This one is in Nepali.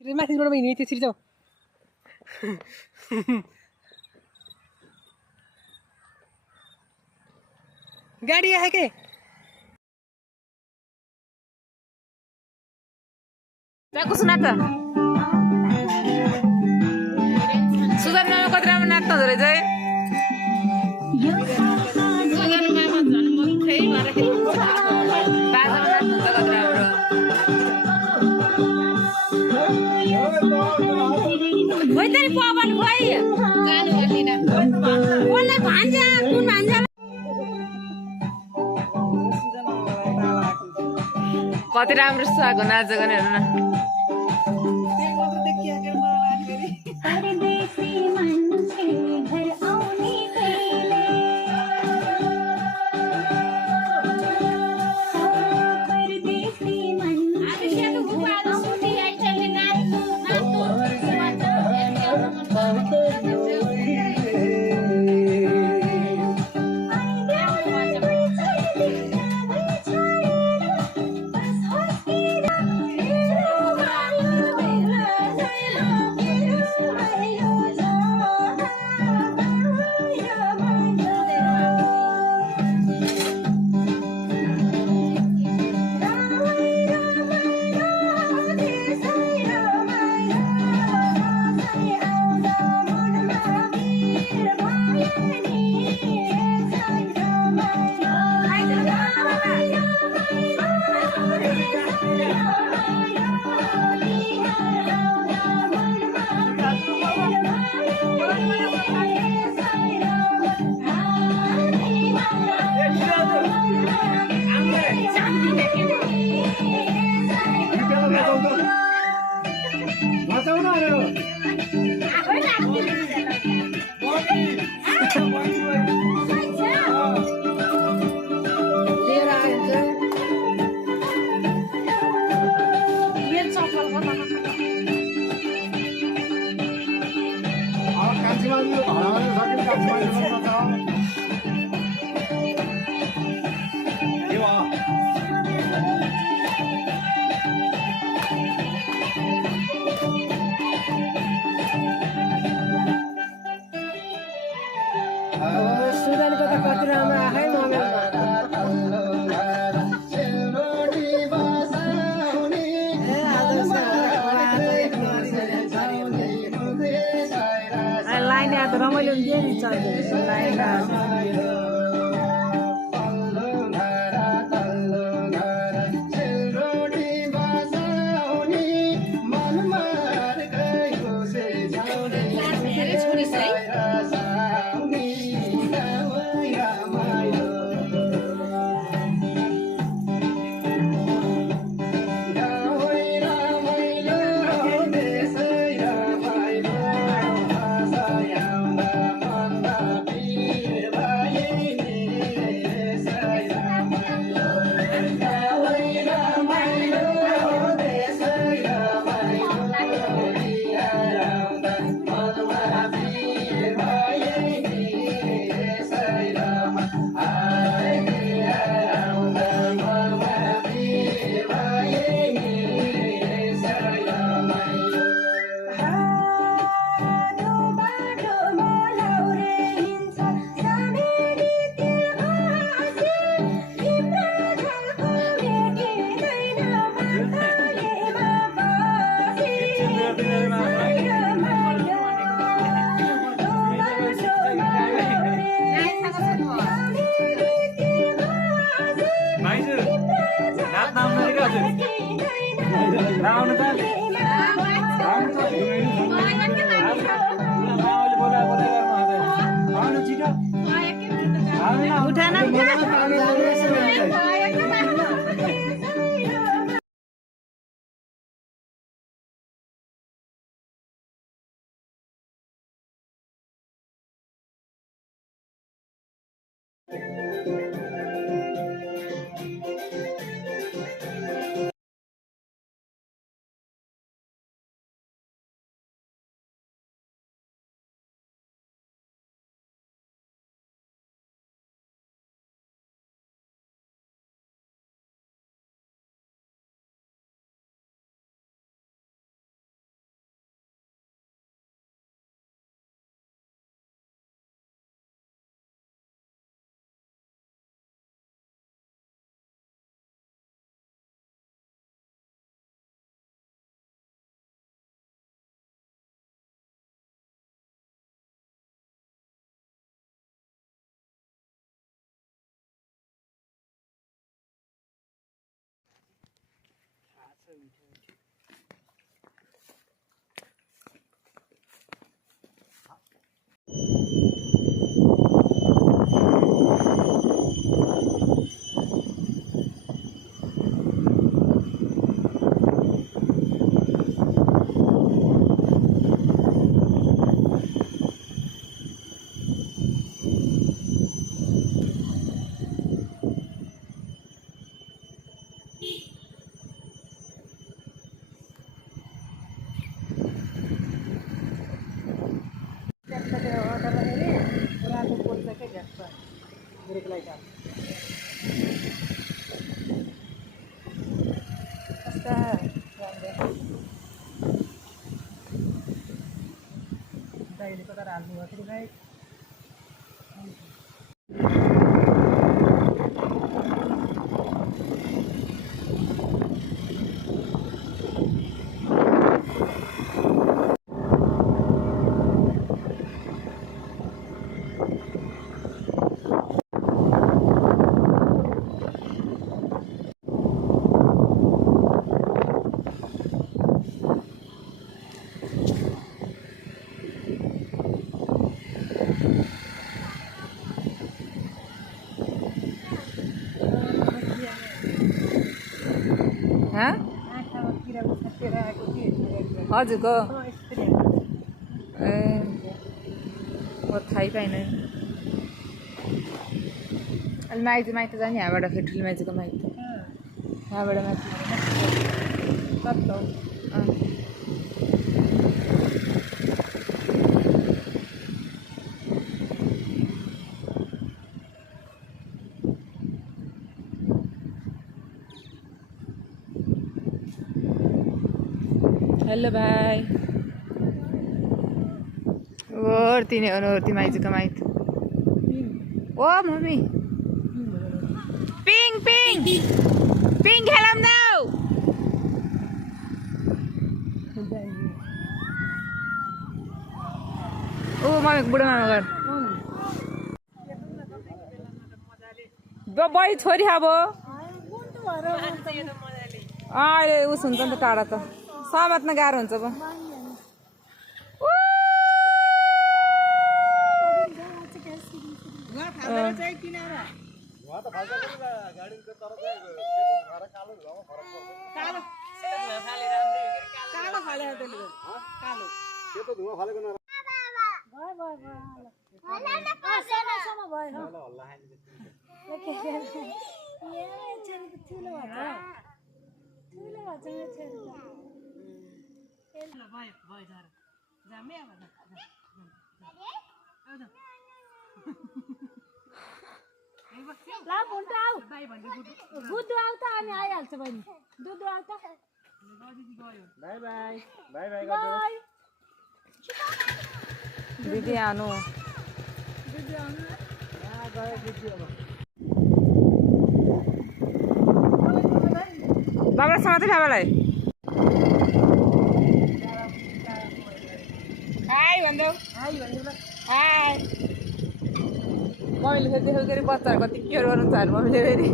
माथि रोडमा हिँड्ने त्यसरी जाऊ गाडी आयो के जाको सुना त सुधारमा कति राम्रो नाच्न हुँदो रहेछ है कति राम्रो सुहाएको नाचेको नि हेर्नु न रमाइलो हुन्छ नि चल्दै ब्रेक लाइट हाल कस्ता दाइले कता हाल्नु भएको थियो भाइ आँखामा किराको छापेर आएको थियो हजुरको यसरी ए म थाहै पाइनँ अहिले माइती जाने यहाँबाट फेरि ठुलो माइतीको माइती यहाँबाट माथि कत्तो हेलो भाइ ओर्ती नै ओर्ती माइतीको माइत ओ मम्मी पिङ पिङ पिङ खेलाउँ न ओ मम्मीको बुढो मामा घर बही छोरी अब अहिले उस हुन्छ नि त टाढा त समात्न गाह्रो हुन्छ अब बुद्धु आउ त अनि आइहाल्छ बहिनी दुधु आउ त by by by by by दिदी आउनु दुधु आउनु गयो दिदी अब बाबालाई समात्दै बाबालाई हाई भन्दौ हाई भन्नु हाई मम्मीले फेरि देखेको फेरि बच्चाहरू कति केयर गर्नु चाहनु मम्मीले फेरि